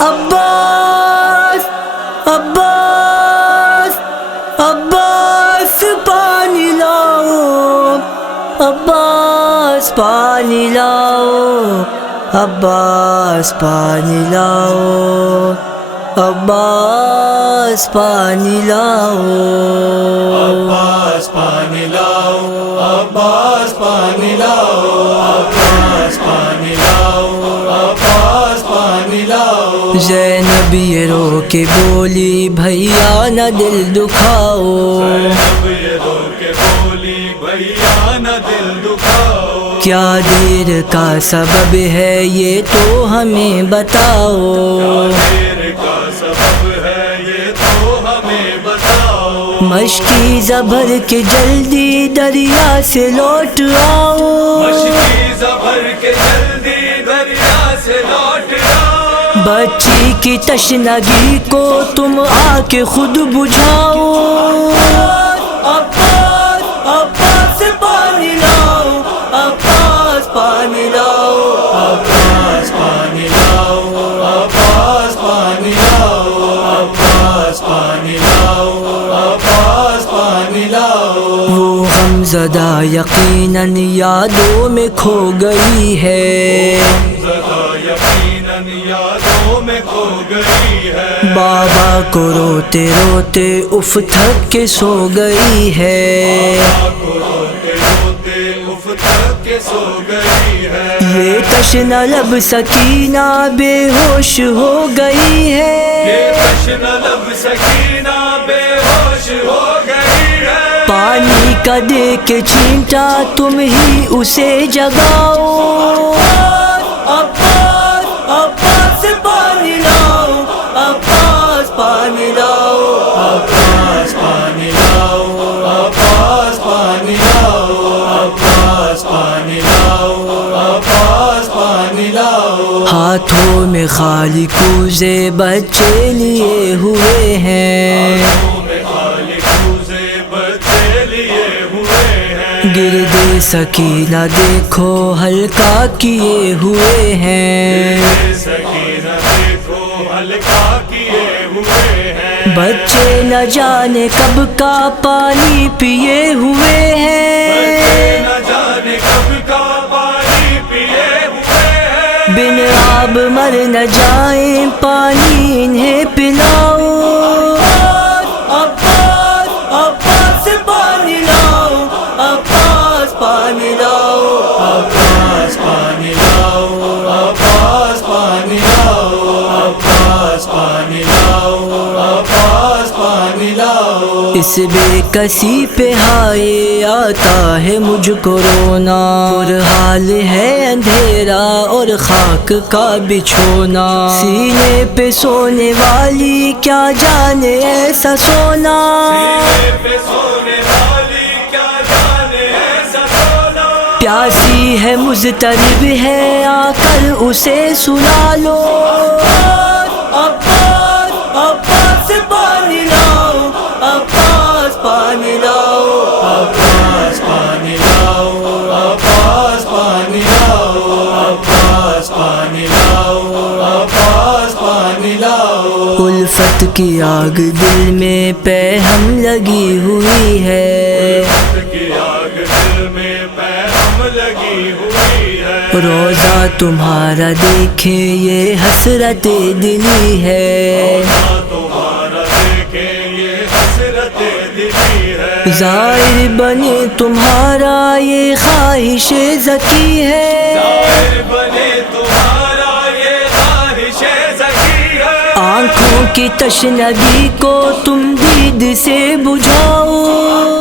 عباس عباس عباس پانی لاؤ، عباس پانی لاؤ، عباس پانی لاؤ، عباس پانی لاؤ، عباس پانی لاؤ، عباس پانی لاؤ، عباس پانی لاؤ، عباس پانی لاؤ۔ زینب یہ رو کے بولی بھیا نہ دل دکھاؤ، زینب یہ رو کے بولی بھیا نہ دل دکھاؤ، کیا دیر کا سبب ہے یہ تو ہمیں بتاؤ، دیر کا سبب ہے یہ تو ہمیں بتاؤ، مشکی زبر کے جلدی دریا سے لوٹ آؤ، مشکی زبر کے جلدی دریا سے لوٹ آؤ، بچی کی تشنگی کو تم آ کے خود بجھاؤ، عباس عباس پانی لاؤ، عباس پانی لاؤ، عباس پانی لاؤ، عباس پانی لاؤ، عباس پانی لاؤ، عباس پانی لاؤ۔ وہ غمزدہ یقیناً یادوں میں کھو گئی ہے، زدہ یقیناً یادوں میں کھو گئی ہے، بابا کو روتے روتے اف تھک کے سو گئی ہے، کو روتے روتے اف تھک کے سو گئی ہے، یہ تشنہ لب سکینہ بے ہوش ہو گئی ہے، یہ تشنہ لب سکینہ بے ہوش ہو گئی ہے، پانی کا دے کے چیمٹا تم ہی اسے جگاؤ، عباس عباس پانی لاؤ، عباس پانی لاؤ، عباس پانی لاؤ، عباس پانی لاؤ، عباس پانی لاؤ، عباس پانی لاؤ۔ ہاتھوں میں خالی کوزے بچے لیے ہوئے ہیں، گرد سکینہ دیکھو ہلکا کیے ہوئے ہیں، سکینہ دیکھو ہلکا کیے ہوئے ہیں، بچے نہ جانے کب کا پانی پیے ہوئے ہیں، نہ جانے کب کا پانی پیے ہوئے ہیں، بن آب مر نہ جائیں پانی انہیں پلاؤ، عباس عباس پانی لاؤ، عباس پانی لاؤ، عباس پانی لاؤ، عباس پانی لاؤ، عباس پانی لاؤ، عباس پانی لاؤ۔ اس بے کسی پہ ہائے آتا ہے مجھ کو رونا، برحال ہے اندھیرا اور خاک کا بچھونا، سینے پہ سونے والی کیا جانے ایسا سونا، سینے پہ سونے والی کیا جانے ایسا سونا، پیاسی ہے مضطرب ہے آ کر اسے سلا لو، عباس عباس پانی لاؤ، عباس پانی لاؤ، عباس پانی لاؤ، عباس پانی لاؤ، عباس پانی لاؤ، عباس پانی لاؤ۔ الفت کی آگ دل میں پہ ہم لگی ہوئی ہے، کی آگ دل میں پہم لگی ہوئی ہے، روزہ تمہارا دیکھے یہ حسرت دلی ہے، تمہارا دیکھے یہ حسرت دلی ہے، ظاہر بنے تمہارا یہ خواہش ذکی ہے، ظاہر بنے تمہارا یہ خواہش ذکی ہے، آنکھوں کی تشنگی کو تم دید سے بجھاؤ،